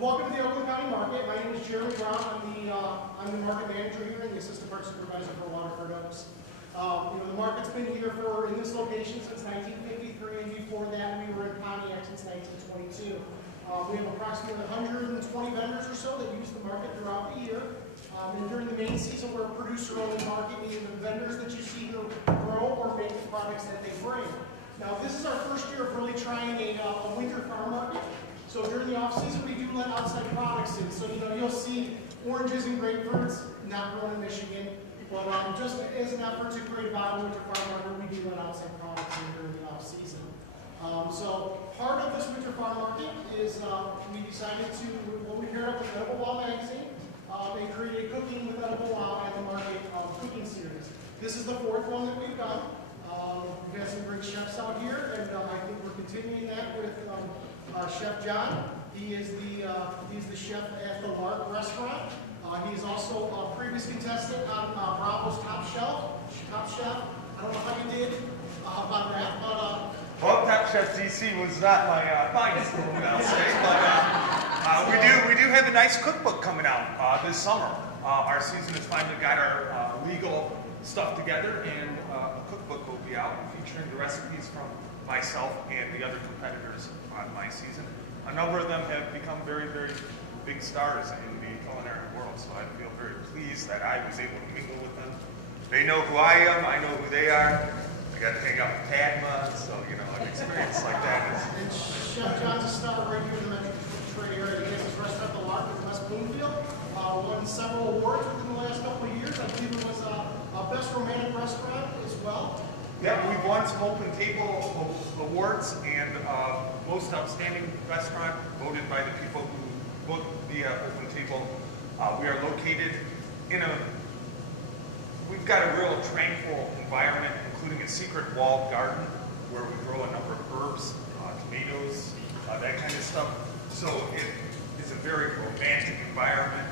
Welcome to the Oakland County Market. My name is Jeremy Brown. I'm the market manager here and the assistant park supervisor for Waterford Oaks. The market's been here in this location since 1953, and before that we were in Pontiac since 1922. We have approximately 120 vendors or so that use the market throughout the year. And during the main season, we're a producer-only market, meaning the vendors that you see here grow or make the products that they bring. Now, this is our first year of really trying a winter farm market. So during the off-season, we do let outside products in. So you'll see oranges and grapefruits, not grown in Michigan. But just as an effort to create a viable winter farm market, we do let outside products in during the off-season. So part of this winter farm market is we decided to, we paired up with Edible Wow magazine and create a Cooking with Edible Wow at the Market cooking series. This is the fourth one that we've done. We've got some great chefs out here, and I think we're continuing that with Chef John. He's the chef at the Lark restaurant. He's also a previous contestant on Bravo's Top Chef. I don't know how you did about that, but well, Top Chef DC was not my finest moment, I'll say, but we do have a nice cookbook coming out this summer. Our season has finally got our legal stuff together, and a cookbook will be out featuring the recipes from myself and the other competitors on my season. A number of them have become very, very big stars in the culinary world, so I feel very pleased that I was able to mingle with them. They know who I am, I know who they are. I got to hang out with Padma, so an experience like that is. And Chef John's a star right here in the Metro Detroit area. He has his restaurant, the Lark, in West Bloomfield. Won several awards within the last couple of years. I believe it was a best romantic restaurant as well. Yeah, we've won some open table awards and most outstanding restaurant voted by the people who booked the open table. We are located in we've got a real tranquil environment, including a secret walled garden where we grow a number of herbs, tomatoes, that kind of stuff. So it is a very romantic environment.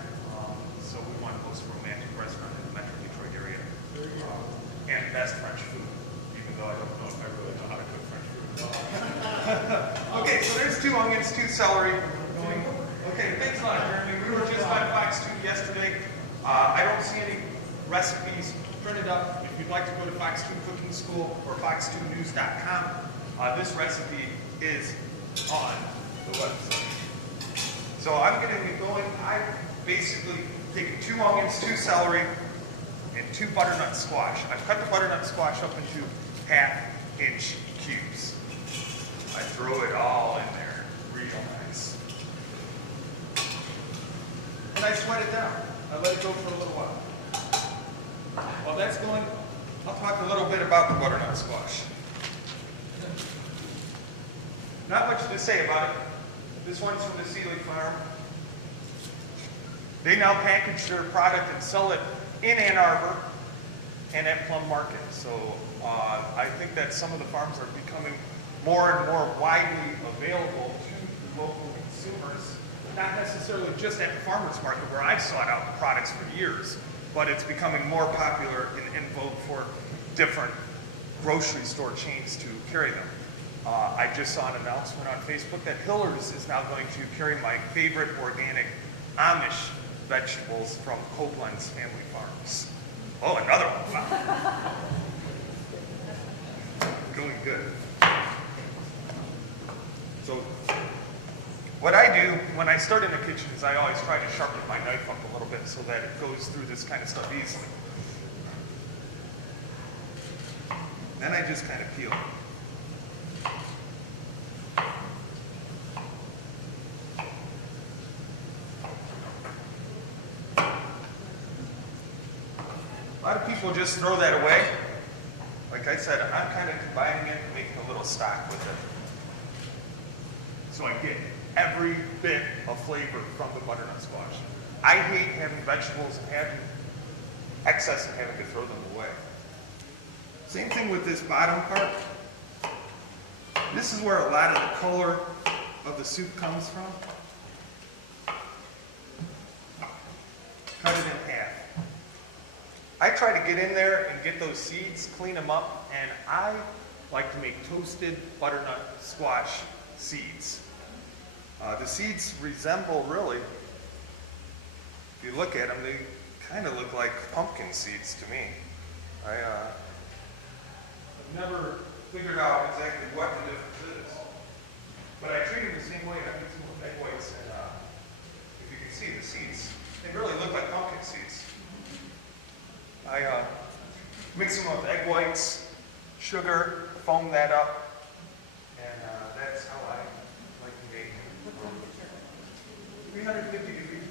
So we won most romantic restaurant in the Metro Detroit area. And best French food, even though I don't know if I really know how to cook French food. Okay, so there's 2 onions, 2 celery. Okay, thanks a lot, Jeremy. We were just on Fox 2 yesterday. I don't see any recipes printed up. If you'd like to go to Fox 2 Cooking School or fox2news.com, this recipe is on the website. So I'm going to be going, I basically take 2 onions, 2 celery, and 2 butternut squash. I've cut the butternut squash up into 1/2-inch cubes. I throw it all in there, real nice. And I sweat it down. I let it go for a little while. While that's going, I'll talk a little bit about the butternut squash. Not much to say about it. This one's from the Seeley Farm. They now package their product and sell it in Ann Arbor and at Plum Market. So I think that some of the farms are becoming more and more widely available to the local consumers, not necessarily just at the farmers market where I've sought out the products for years, but it's becoming more popular and in vogue for different grocery store chains to carry them. I just saw an announcement on Facebook that Hiller's is now going to carry my favorite organic Amish vegetables from Copeland's Family Farms. Oh, another one. Wow. Going good. So what I do when I start in the kitchen is I always try to sharpen my knife up a little bit so that it goes through this kind of stuff easily. Then I just kind of peel. A lot of people just throw that away. Like I said, I'm kind of combining it and making a little stock with it. So I get every bit of flavor from the butternut squash. I hate having vegetables and having excess and having to throw them away. Same thing with this bottom part. This is where a lot of the color of the soup comes from. Cut it in half. I try to get in there and get those seeds, clean them up, and I like to make toasted butternut squash seeds. The seeds resemble really, if you look at them, they kind of look like pumpkin seeds to me. I've never figured out exactly what the difference is, but I treat them the same way. I mix them with egg whites, and if you can see the seeds, they really look like pumpkin seeds. I mix them with egg whites, sugar, foam that up, and that's how I like to make 350 degrees.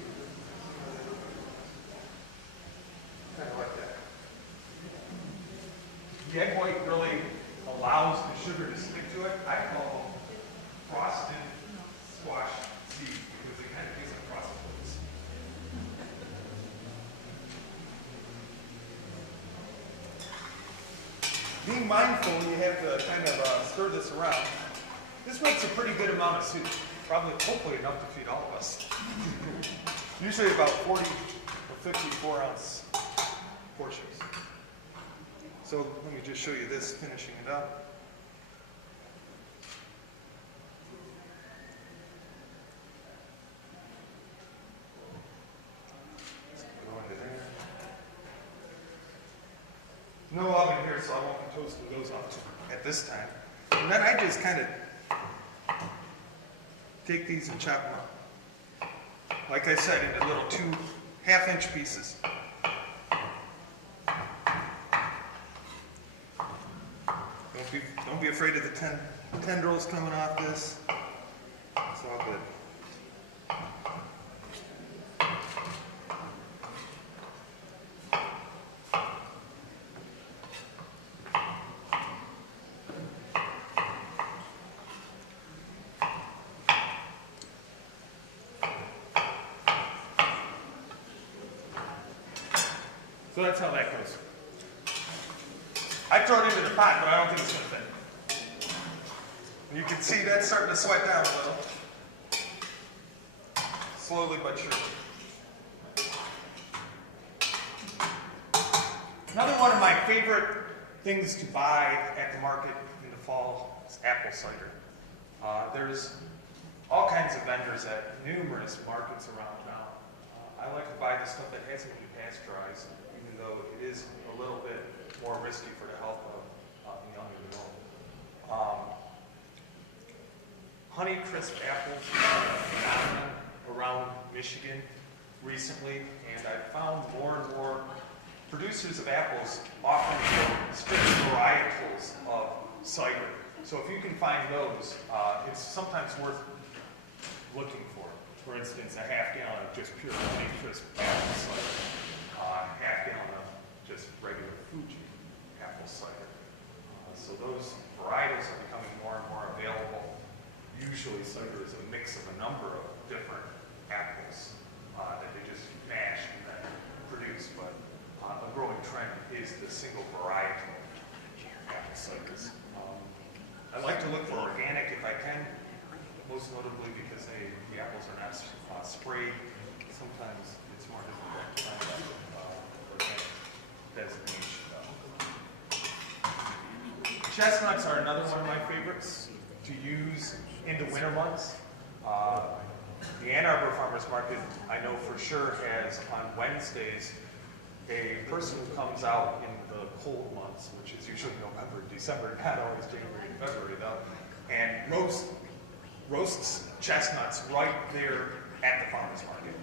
Kind of like that. The egg white really allows the sugar to stick to it. I call them frosted squash seeds because they kind of taste like frosted flakes. Being mindful, you have to kind of stir this around. This makes a pretty good amount of soup. Probably, hopefully enough to feed all of us. Usually about 40 or 54 ounce portions. So let me just show you this, finishing it up. Go into there. No oven here, so I won't be toasting those up at this time. And then I just kind of take these and chop them up. Like I said, into little 2 half-inch pieces. Don't be afraid of the tendrils coming off this. It's all good. So that's how that goes. I throw it into the pot, but I don't think it's going to fit. You can see that's starting to sweat down a little. Slowly but surely. Another one of my favorite things to buy at the market in the fall is apple cider. There's all kinds of vendors at numerous markets around now. I like to buy the stuff that hasn't been pasteurized, even though it is a little bit more risky for the health of young adults. Honey crisp apples are a phenomenon around Michigan recently, and I've found more and more producers of apples offering strict varietals of cider. So if you can find those, it's sometimes worth looking for. For instance, a half gallon of just pure honey crisp apple cider, half gallon of just regular Fuji apple cider. So those varietals are becoming more and more available. Usually cider is a mix of a number of different apples that they just mash and then produce, but a growing trend is the single varietal apple ciders. I like to look for organic if I can, most notably because the apples are not sprayed. Sometimes it's more difficult to find organic designation. Chestnuts are another one of my favorites to use in the winter months. The Ann Arbor Farmers Market, I know for sure, has on Wednesdays a person who comes out in the cold months, which is usually November, December, not always January and February though, and roasts chestnuts right there at the farmers market.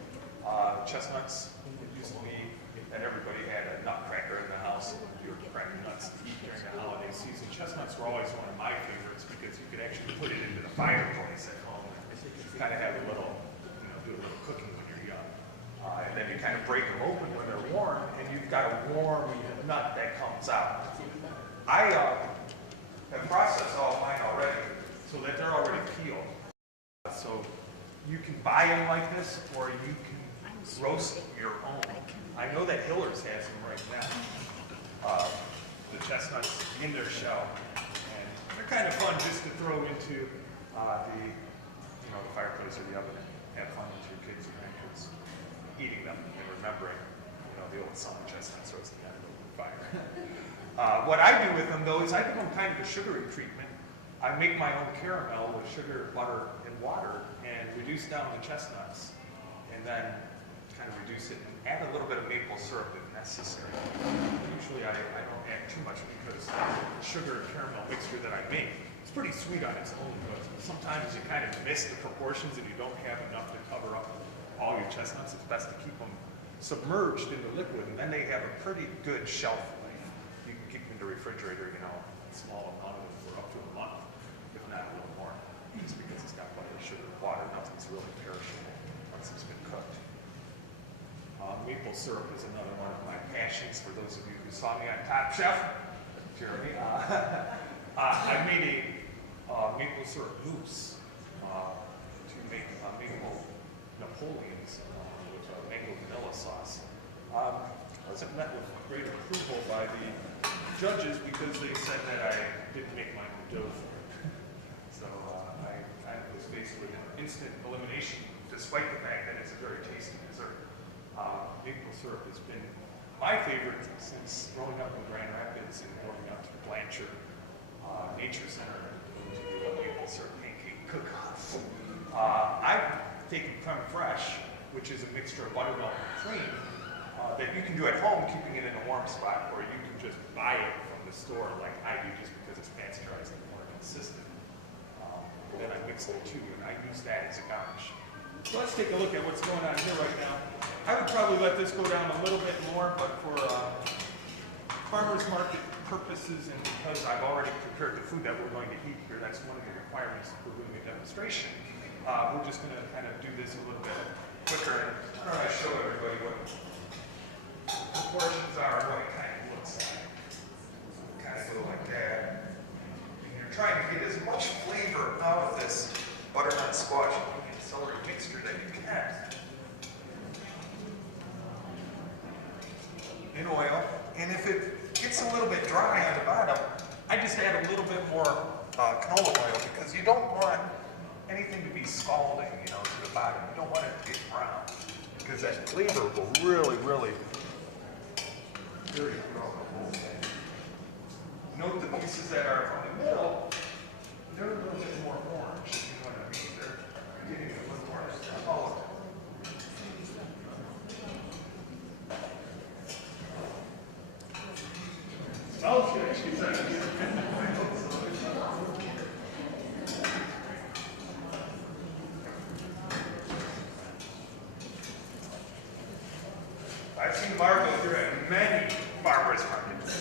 Chestnuts, it used to be that everybody had a nutcracker in the house. You were cracking nuts to eat during the holiday season. Chestnuts were always one of my favorites because you could actually put it into the fireplace at home and kind of have a little, do a little cooking when you're young. And then you kind of break them open when they're warm, and you've got a warm nut that comes out. I have processed all of mine already so that they're already peeled. So you can buy them like this, or you can roast your own. I know that Hiller's has them right now. The chestnuts in their shell, and they're kind of fun just to throw into the fireplace or the oven and have fun with your kids and grandkids eating them and remembering, the old song chestnuts roasting on the open fire. What I do with them though is I give them kind of a sugary treatment I make my own caramel with sugar, butter, and water, and reduce down the chestnuts, and then kind of reduce it and add a little bit of maple syrup if necessary. Usually I don't add too much because the sugar and caramel mixture that I make, it's pretty sweet on its own, but sometimes you kind of miss the proportions and you don't have enough to cover up all your chestnuts. It's best to keep them submerged in the liquid, and then they have a pretty good shelf life. You can keep them in the refrigerator, you know, a small amount of them for up to a month, if not a little more, just because it's got butter, sugar, water, nothing's really perishable once it's been cooked. Maple syrup is another one of my passions. For those of you who saw me on Top Chef, Jeremy, I made a maple syrup mousse to make maple Napoleons with mango vanilla sauce. I wasn't met with great approval by the judges because they said that I didn't make my own dough for it. So I was faced with an instant elimination, despite the fact that it's a very tasty dessert. Maple syrup has been my favorite since growing up in Grand Rapids and growing up through Blanchard Nature Center to do a maple syrup pancake cook-off. I've taken creme fraiche, which is a mixture of buttermilk and cream, that you can do at home, keeping it in a warm spot, or you can just buy it from the store like I do, just because it's pasteurized and more consistent. Then I mix the two, and I use that as a garnish. So let's take a look at what's going on here right now. I would probably let this go down a little bit more, but for farmers market purposes and because I've already prepared the food that we're going to eat here, that's one of the requirements for doing a demonstration. We're just going to kind of do this a little bit quicker. Why don't I show everybody what proportions are, what it kind of looks like. Kind of go like that. And you're trying to get as much flavor out of this butternut squash and celery mixture that you can. In oil, and if it gets a little bit dry on the bottom, I just add a little bit more canola oil because you don't want anything to be scalding, you know, to the bottom. You don't want it to get brown because that flavor will really, really very throughout the whole thing. Note the pieces that are from the middle, they're a little bit more orange, if you know what I mean. They're getting a little more color. Smells good, she said. I've seen Lark go through at many farmers markets.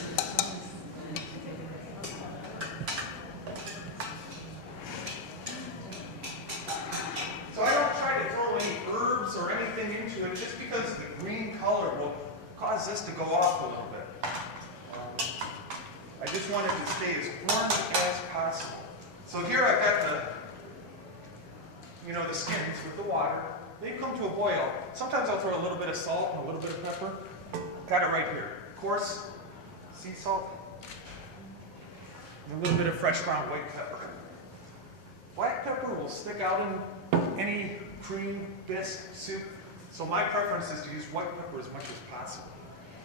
So I don't try to throw any herbs or anything into it just because the green color will cause this to go off a little bit. I just want it to stay as orange as possible. So here I've got the skins with the water. They come to a boil. Sometimes I'll throw a little bit of salt and a little bit of pepper. Got it right here. Coarse sea salt and a little bit of fresh ground white pepper. Black pepper will stick out in any cream, bisque, soup. So my preference is to use white pepper as much as possible.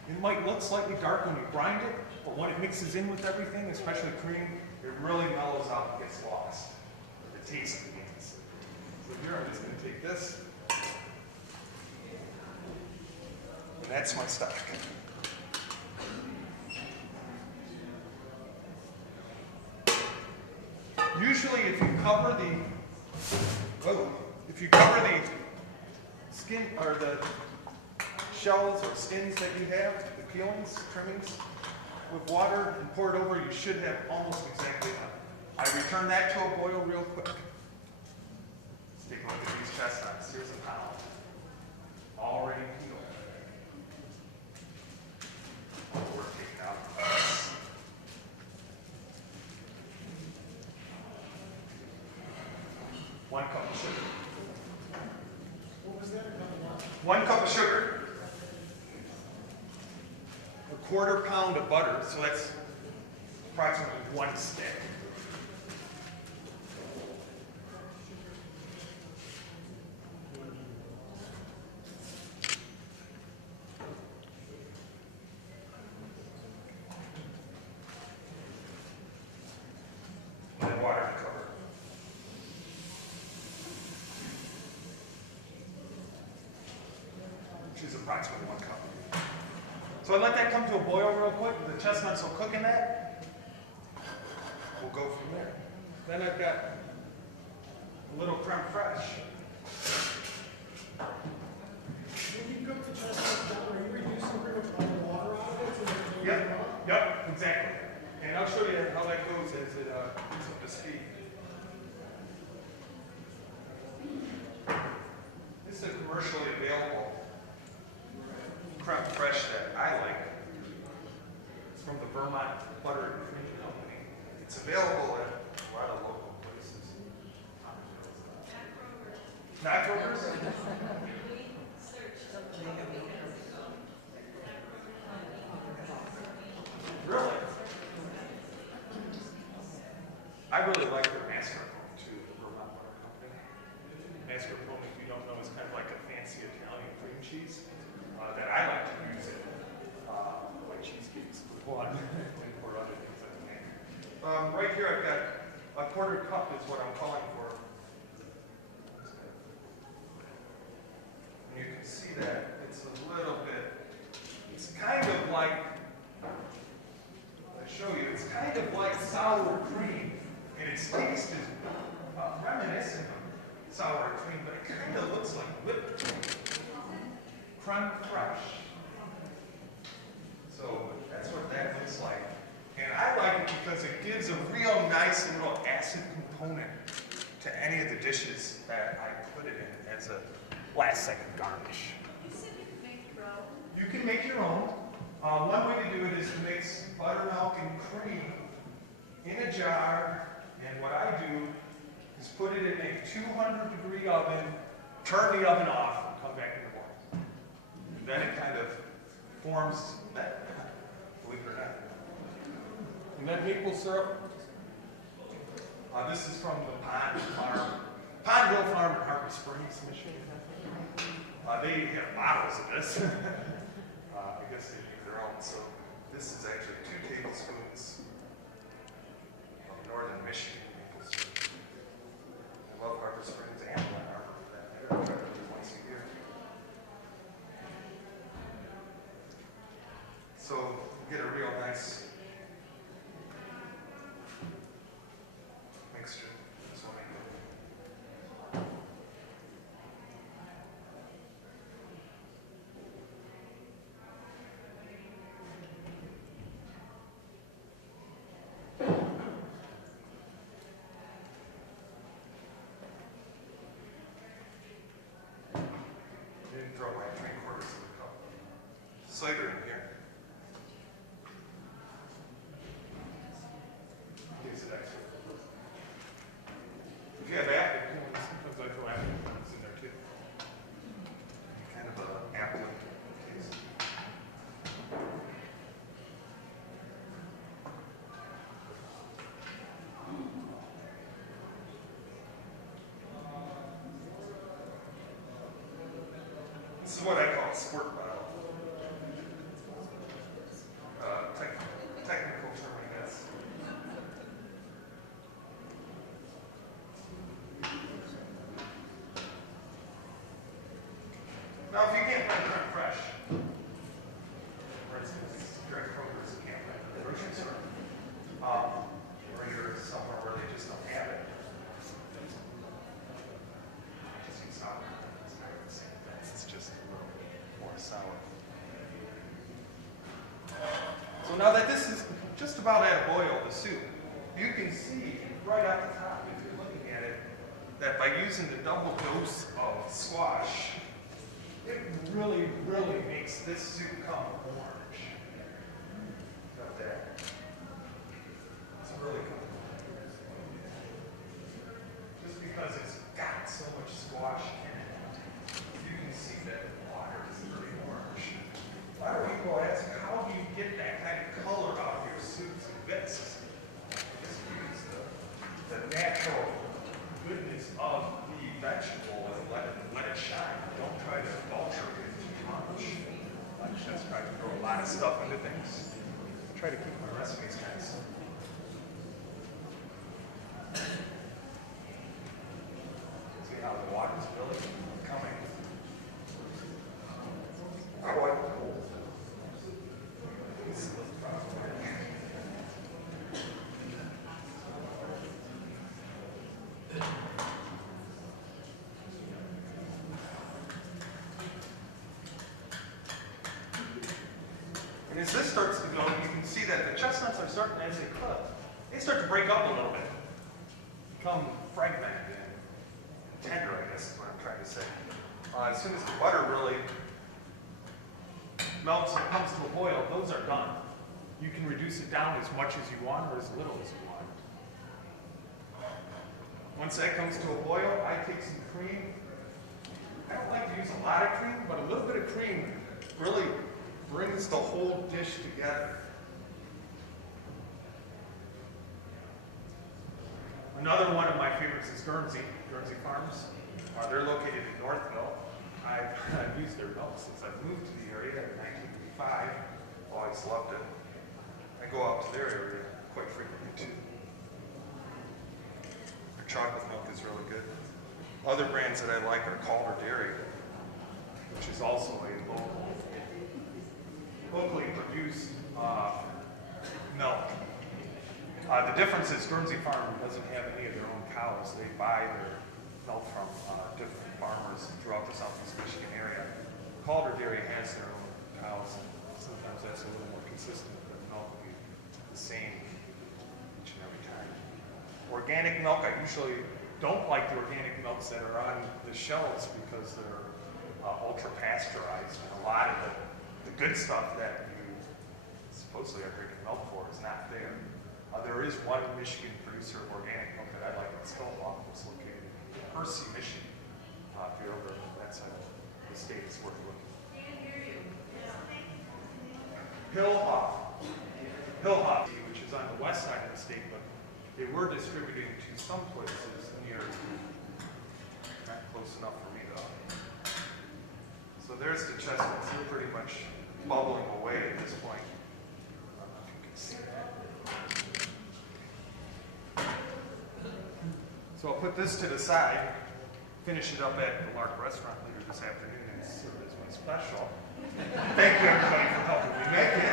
It might look slightly dark when you grind it, but when it mixes in with everything, especially cream, it really mellows out and gets lost. The taste begins. So here I'm just going to take this, and that's my stock. Usually, if you cover the skin or the shells or skins that you have, the peelings, trimmings, with water and pour it over, you should have almost exactly enough. I return that to a boil real quick. Let's take a look at these chestnuts. Here's a pound. Already peeled. We're taking out the bugs. One cup of sugar. What was that? 1 cup of sugar. A 1/4 pound of butter, so that's approximately 1 stick. And then water. which is approximately 1 cup. So I let that come to a boil real quick. The chestnuts will cook in that. We'll go from there. Then I've got a little creme fraiche. When you cook the chestnuts down, are you reducing pretty much all the water out of it? So that it Yep, goes raw? yep, exactly. And I'll show you how that goes as it comes up to speed. This is a commercially available creme fraiche that I like. It's from the Vermont Butter and Cream Company. It's available at a lot of local places. Not Kroger's? Really? I really like their mascarpone too, the Vermont Butter Company. Mascarpone, if you don't know, is kind of like a fancy Italian cream cheese that I like to use in like cheesecakes with one and for other things like that. Right here I've got a 1/4 cup is what I'm calling for. And you can see that it's a little bit, it's kind of like, I'll show you, it's kind of like sour cream. And its taste is reminiscent of sour cream, but it kind of looks like whipped cream. Creme fraiche. So that's what that looks like. And I like it because it gives a real nice little acid component to any of the dishes that I put it in as a last-second garnish. You said you could make your own. You can make your own. One way to do it is to mix buttermilk and cream in a jar. And what I do is put it in a 200-degree oven, turn the oven off, and come back in the morning. And then it kind of forms that, believe it or not. And then maple syrup. This is from the Pond Hill Farm in Harbor Springs, Michigan. They have bottles of this. I guess they make their own. So this is actually 2 tablespoons. Northern Michigan maple syrup. I love Harbor Springs and Glen Harbor for that matter. I try to do once a year. So you get a real nice mixture. That's what I do. Didn't throw my 3/4 of a cup cider in here. Gives it extra. If you have apple, sometimes I throw apple in there too. Kind of an apple taste. This is what I call a squirt bottle. Technical term, I guess. Now, if you can't find creme fraiche, for instance, you're at Kroger's, you can't find it at the grocery store, or you're somewhere where they just don't have it. Just use sour. It's kind of the same thing. It's just a little more sour. So now that this is just about at a boil, the soup, you can see right off the top, if you're looking at it, that by using the double dose of squash, it really, really makes this soup come orange. Got that? It's really good. Just because it's got so much squash in it, you can see that the water is pretty orange. A lot of people ask, how do you get that kind of color out of your soups and bits? Just use the natural goodness of the vegetable and let it shine. Don't try to adulterate it too much. I just try to throw a lot of stuff into things. I try to keep my recipes kind of simple. See how the water's really coming. And as this starts to go, you can see that the chestnuts are starting, as they cook, they start to break up a little bit, become fragmented and tender, I guess is what I'm trying to say. As soon as the butter really melts and comes to a boil, those are done. You can reduce it down as much as you want or as little as you want. Once that comes to a boil, I take some cream. I don't like to use a lot of cream, but a little bit of cream really brings the whole dish together. Another one of my favorites is Guernsey Farms. They're located in Northville. I've used their milk since I've moved to the area in 1985. Always loved it. I go out to their area quite frequently too. Their chocolate milk is really good. Other brands that I like are Calder Dairy, which is also a locally produced milk. The difference is Guernsey Farm doesn't have any of their own cows. They buy their milk from different farmers throughout the southeast Michigan area. Calder Dairy has their own cows, and sometimes that's a little more consistent, but the milk will be the same each and every time. Organic milk, I usually don't like the organic milks that are on the shelves because they're ultra pasteurized, and a lot of the good stuff that you supposedly are drinking milk for is not there. There is one Michigan producer of organic milk that I like. It's Hillhawk, it's located in Hershey, Michigan. If you're over that side of the state, it's worth looking. Can't hear you. Hillhawk, which is on the west side of the state, but they were distributing to some places near, not close enough for me though. So there's the chestnuts. They're pretty much bubbling away at this point. I don't know if you can see that. So I'll put this to the side, finish it up at the Lark restaurant later this afternoon and serve it as my special. Thank you everybody for helping me make it.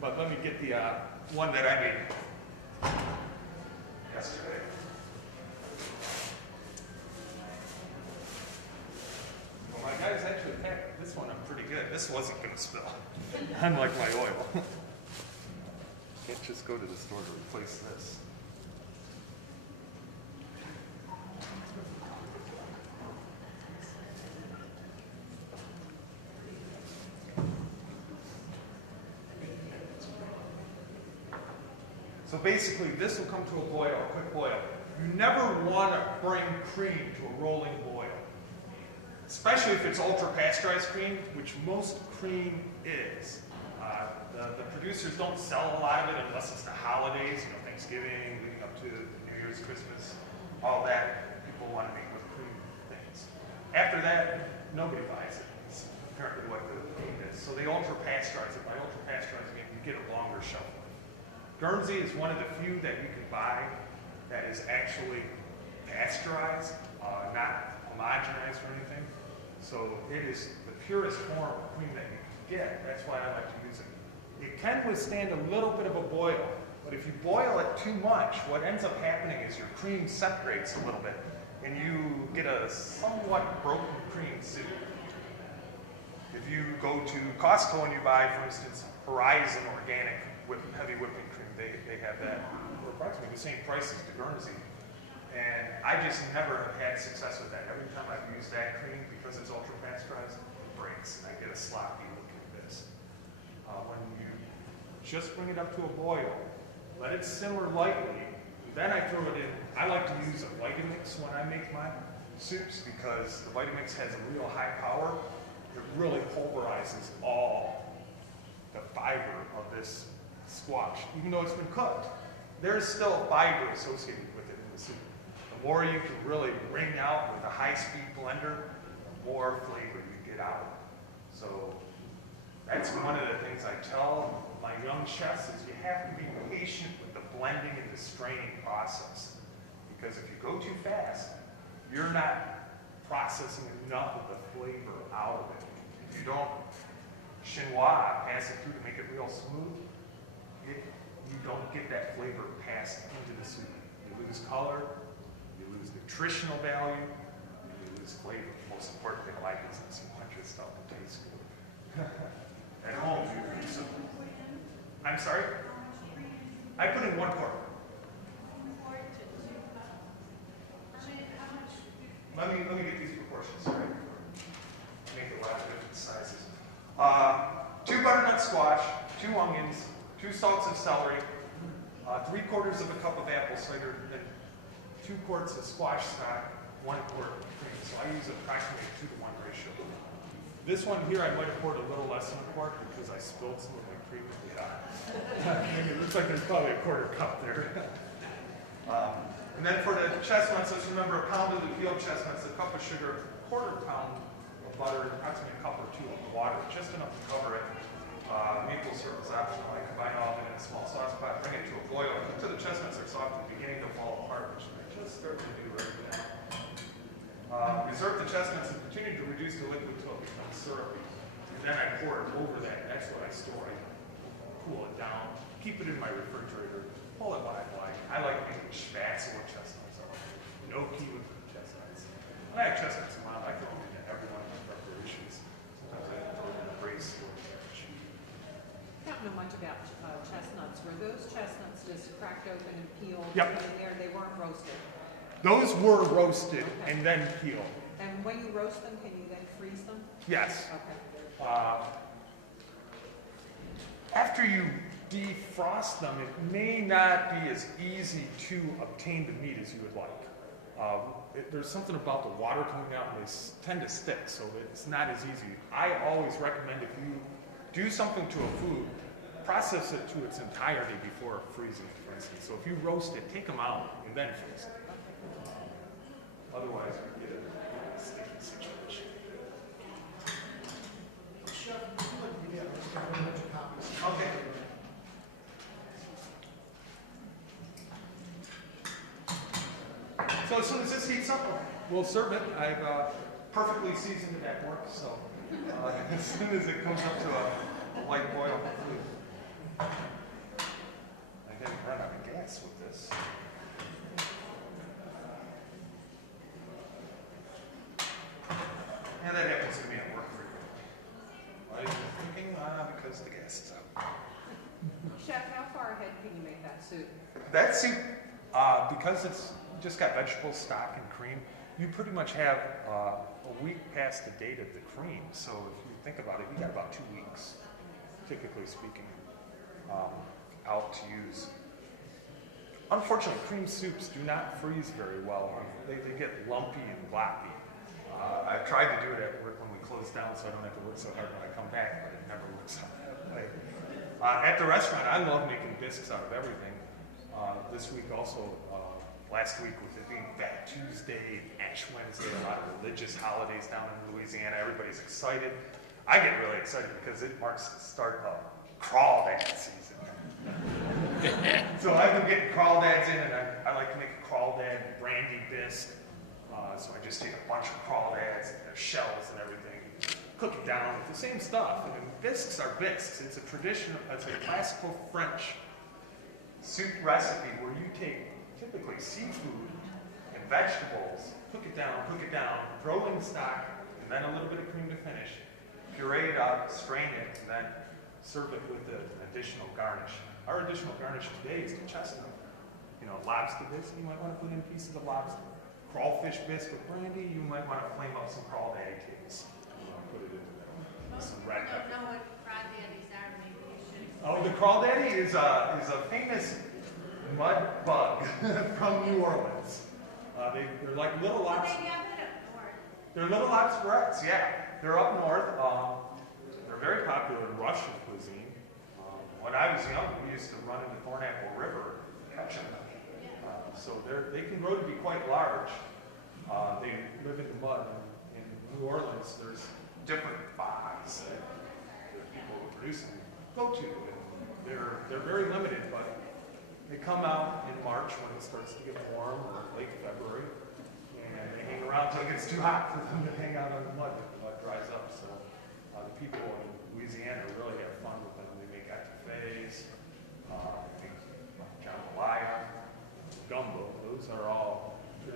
But let me get the one that I made yesterday. Well, my guys actually packed this one up pretty good. This wasn't going to spill, unlike my oil. Can't just go to the store to replace this. So basically, this will come to a boil, a quick boil. You never want to bring cream to a rolling boil, especially if it's ultra-pasteurized cream, which most cream is. The producers don't sell a lot of it unless it's the holidays, Thanksgiving, leading up to New Year's, Christmas, all that. People want to make whipped cream things. After that, nobody buys it. It's apparently what the cream is. So they ultra-pasteurize it. By ultra-pasteurizing it, you get a longer shelf life. Guernsey is one of the few that you can buy that is actually pasteurized, not homogenized or anything. So it is the purest form of cream that you can get. That's why I like to use it. It can withstand a little bit of a boil, but if you boil it too much, what ends up happening is your cream separates a little bit, and you get a somewhat broken cream soup. If you go to Costco and you buy, for instance, Horizon Organic heavy whipping cream, they have that for approximately the same price as the Guernsey. And I just never have had success with that. Every time I've used that cream, because it's ultra pasteurized, it breaks and I get a sloppy looking this. When you just bring it up to a boil, let it simmer lightly, then I throw it in. I like to use a Vitamix when I make my soups because the Vitamix has a real high power. It really pulverizes all the fiber of this squash. Even though it's been cooked, there's still fiber associated with it in the soup. The more you can really wring out with a high-speed blender, the more flavor you get out. So that's one of the things I tell my young chefs is you have to be patient with the blending and the straining process. Because if you go too fast, you're not processing enough of the flavor out of it. If you don't chinois, pass it through to make it real smooth, you don't get that flavor passed into the soup. You lose color, you lose nutritional value, and you lose flavor. The most important thing I like is it's so much of stuff that tastes good. At home, so, I'm sorry? I put in 1 quart. Let me get these proportions right. Make a lot of different sizes. 2 butternut squash, 2 onions, 2 stalks of celery, 3/4 of a cup of apple cider, and 2 quarts of squash stock, 1 quart of cream. So I use approximately 2-to-1 ratio. This one here, I might have poured a little less than a quart because I spilled some of my cream. Yeah. It looks like there's probably a 1/4 cup there. And then for the chestnuts, let's remember a pound of the peeled chestnuts, a cup of sugar, 1/4 pound of butter, and approximately a cup or 2 of water, just enough to cover it. Maple syrup is optional. I combine all of it in a small sauce pot, bring it to a boil until the chestnuts are soft and beginning to fall apart, which they're just starting to do right now. Reserve the chestnuts and continue to reduce the liquid until it becomes syrupy. And then I pour it over that. That's what I store. I cool it down, keep it in my refrigerator, pull it when I like. I like making spätzle with chestnuts. I like gnocchi with chestnuts. When I have chestnuts in my life, I throw them into every one of my preparations. Sometimes I throw them in a brace or cheese. I don't know much about chestnuts. Were those chestnuts just cracked open and peeled? Yep. In there? They weren't roasted. Those were roasted Okay. and then peeled. And when you roast them, can you then freeze them? Yes. Okay. After you defrost them, it may not be as easy to obtain the meat as you would like. There's something about the water coming out and they tend to stick, so it's not as easy. I always recommend if you do something to a food, process it to its entirety before freezing it, for instance. So if you roast it, take them out and then freeze it. Otherwise, you get a sticky situation. Chef, would you like to get a bunch of copies? Okay. So as soon as this heats up, we'll serve it. I've perfectly seasoned it at work, so as soon as it comes up to a light boil, I didn't run out of gas with this. And that happens to me at work frequently. Why are you thinking? Because the gas is out. Chef, how far ahead can you make that soup? That soup, because it's just got vegetable stock and cream, you pretty much have a week past the date of the cream. So if you think about it, you got about 2 weeks, typically speaking, out to use. Unfortunately, cream soups do not freeze very well. They get lumpy and gloppy. I've tried to do it at work when we close down so I don't have to work so hard when I come back, but it never works out that way. At the restaurant, I love making bisques out of everything. This week also, last week with it being Fat Tuesday, Ash Wednesday, a lot of religious holidays down in Louisiana, everybody's excited. I get really excited because it marks the start of crawdad season. So I've been getting crawdads in, and I like to make a crawdad brandy bisque. So I just take a bunch of crawdads and their shells and everything, cook it down with the same stuff. And bisques are bisques. It's a traditional, it's a classical French soup recipe where you take typically seafood and vegetables, cook it down, throw in the stock, and then a little bit of cream to finish, puree it up, strain it, and then serve it with an additional garnish. Our additional garnish today is the chestnut. You know, lobster bisque, you might want to put in pieces of lobster. Crawfish bisque with brandy, you might want to flame up some crawdad cakes. Put it in there. Some red pepper. I don't know what crawdaddies are, maybe you should. Oh, the crawdaddy is a famous mud bug from New Orleans. They're like little Well, lobster. they have it up north. They're little lobsterettes, yeah. They're up north. They're very popular in Russian cuisine. When I was young, we used to run into Thornapple River and catch them. So they can grow to be quite large. They live in the mud. In New Orleans, there's different bogs that the people who produce them go to. And they're very limited, but they come out in March when it starts to get warm, or late February, and they hang around until it gets too hot for them to hang out on the mud. The mud dries up. So the people in Louisiana really have fun with them. They make etouffees, they make jambalaya, gumbo. Those are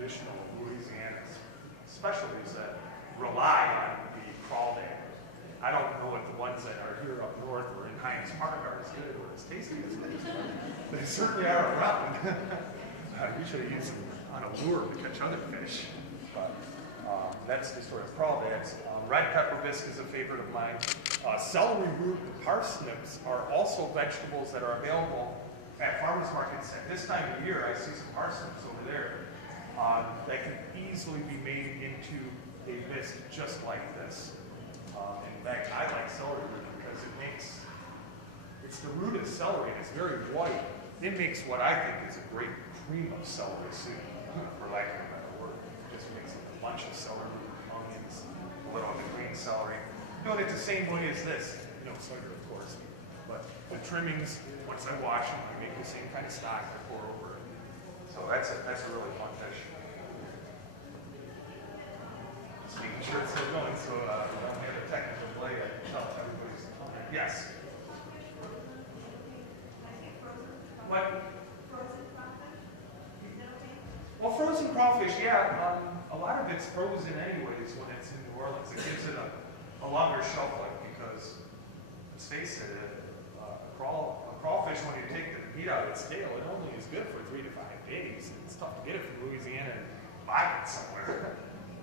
traditional Louisiana specialties that rely on the crawdad. I don't know if the ones that are here up north or in Hines Park are as good or as tasty as these. They certainly are around. We should have used them on a lure to catch other fish. But that's the story of crawdads. Red pepper bisque is a favorite of mine. Celery root and parsnips are also vegetables that are available at farmers markets. At this time of year, I see some parsnips over there that can easily be made into a bisque just like this. In fact, I like celery root because it's the root of celery and it's very white. It makes what I think is a great cream of celery soup, for lack of a better word. It just makes a bunch of celery, onions, a little of the green celery. Doing it the same way as this. No cider, of course. But the trimmings, once I wash them, I make the same kind of stock I pour over it. So that's a really fun dish. Just making sure it's still going so we don't have a technical delay. I can tell everybody's hungry. Yes? What? Well, frozen crawfish, yeah. A lot of it's frozen anyways when it's in New Orleans. It gives it a longer shelf life because, let's face it, a crawfish, when you take the meat out of its tail, it only is good for 3 to 5 days. It's tough to get it from Louisiana and buy it somewhere,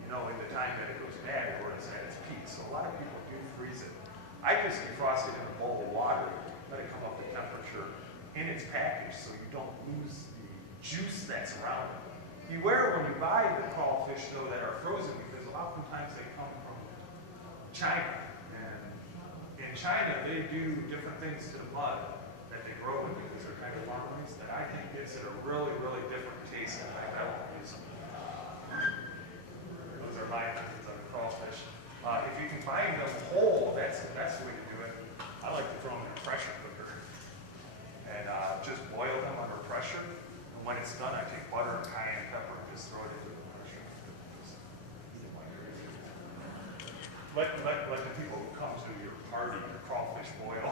in the time that it goes bad or it's at its peak. So a lot of people do freeze it. I just defrost it in a bowl of water, let it come up to temperature in its package so you don't lose the juice that's around it. Beware when you buy the crawfish, though, that are frozen because oftentimes they come from China. And in China, they do different things to the mud that they grow with because they're kind of farmers that I think gives it a really, really different taste. In fact, I won't use them. Those are my methods on crawfish. If you can find them whole, that's the best way to do it. I like to throw them in a pressure cooker and just boil them under pressure. And when it's done, I take butter and cayenne pepper and just throw it into the pressure cooker. Let the people who come to your party, your crawfish boil,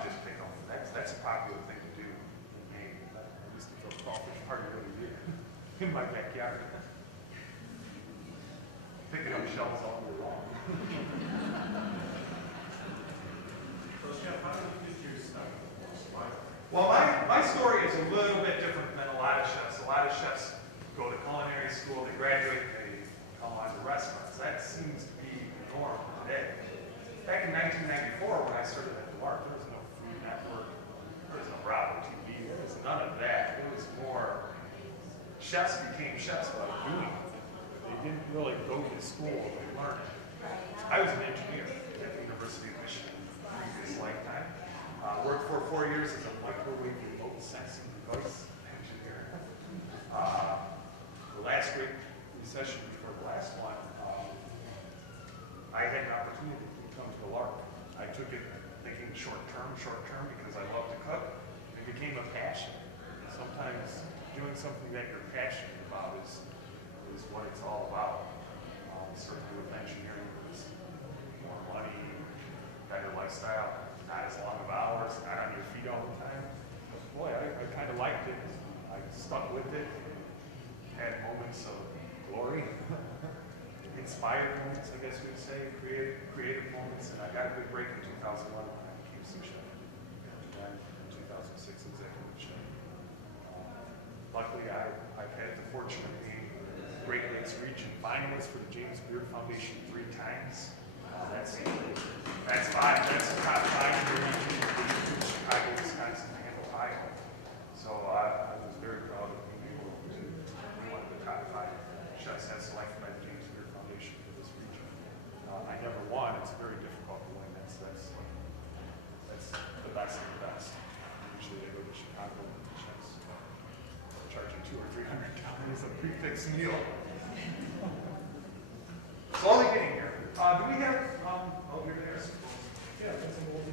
just pick them. That's a popular thing to do in Maine. I used to throw a crawfish party every year in my backyard. Picking up shells all year long. So, Chef, how did you get your stuff? Well, my story is a little bit different than a lot of chefs. A lot of chefs go to culinary school, they graduate, they come on to restaurants. That seems to be the norm today. Back in 1994, when I started at the Lark, there was no Food Network, there was no Bravo TV, there was none of that. It was more, chefs became chefs by doing it. They didn't really go to school to learn it. I was an engineer at the University of Michigan in my previous lifetime. Worked for 4 years as a microwave remote sensing device engineer. The last great recession before the last one, I had an opportunity to come to the Lark. I took it thinking short term, because I love to cook. It became a passion. Sometimes doing something that you're passionate about is what it's all about. Certainly with engineering, it's more money, better lifestyle, not as long of hours, not on your feet all the time. But boy, I kind of liked it. I stuck with it, had moments of glory, inspired moments, I guess we'd say, creative moments, and I got a good break in 2011 when I became sous chef, and in 2006 executive chef. Luckily, I've had the fortune of being Great Lakes region finalist for the James Beard Foundation 3 times. That's five. That's the top 5 in the region, Chicago, Wisconsin, and Ohio. So I was very proud of being able to be one of the top 5 chefs as selected by the James Beard Foundation for this region. I never won. It's very difficult to win. That's the best of the best. Usually they go to Chicago and the chefs charging $200 or $300 a prefix meal. Slowly getting here. Do we have, oh, you're there. Yeah, that's an old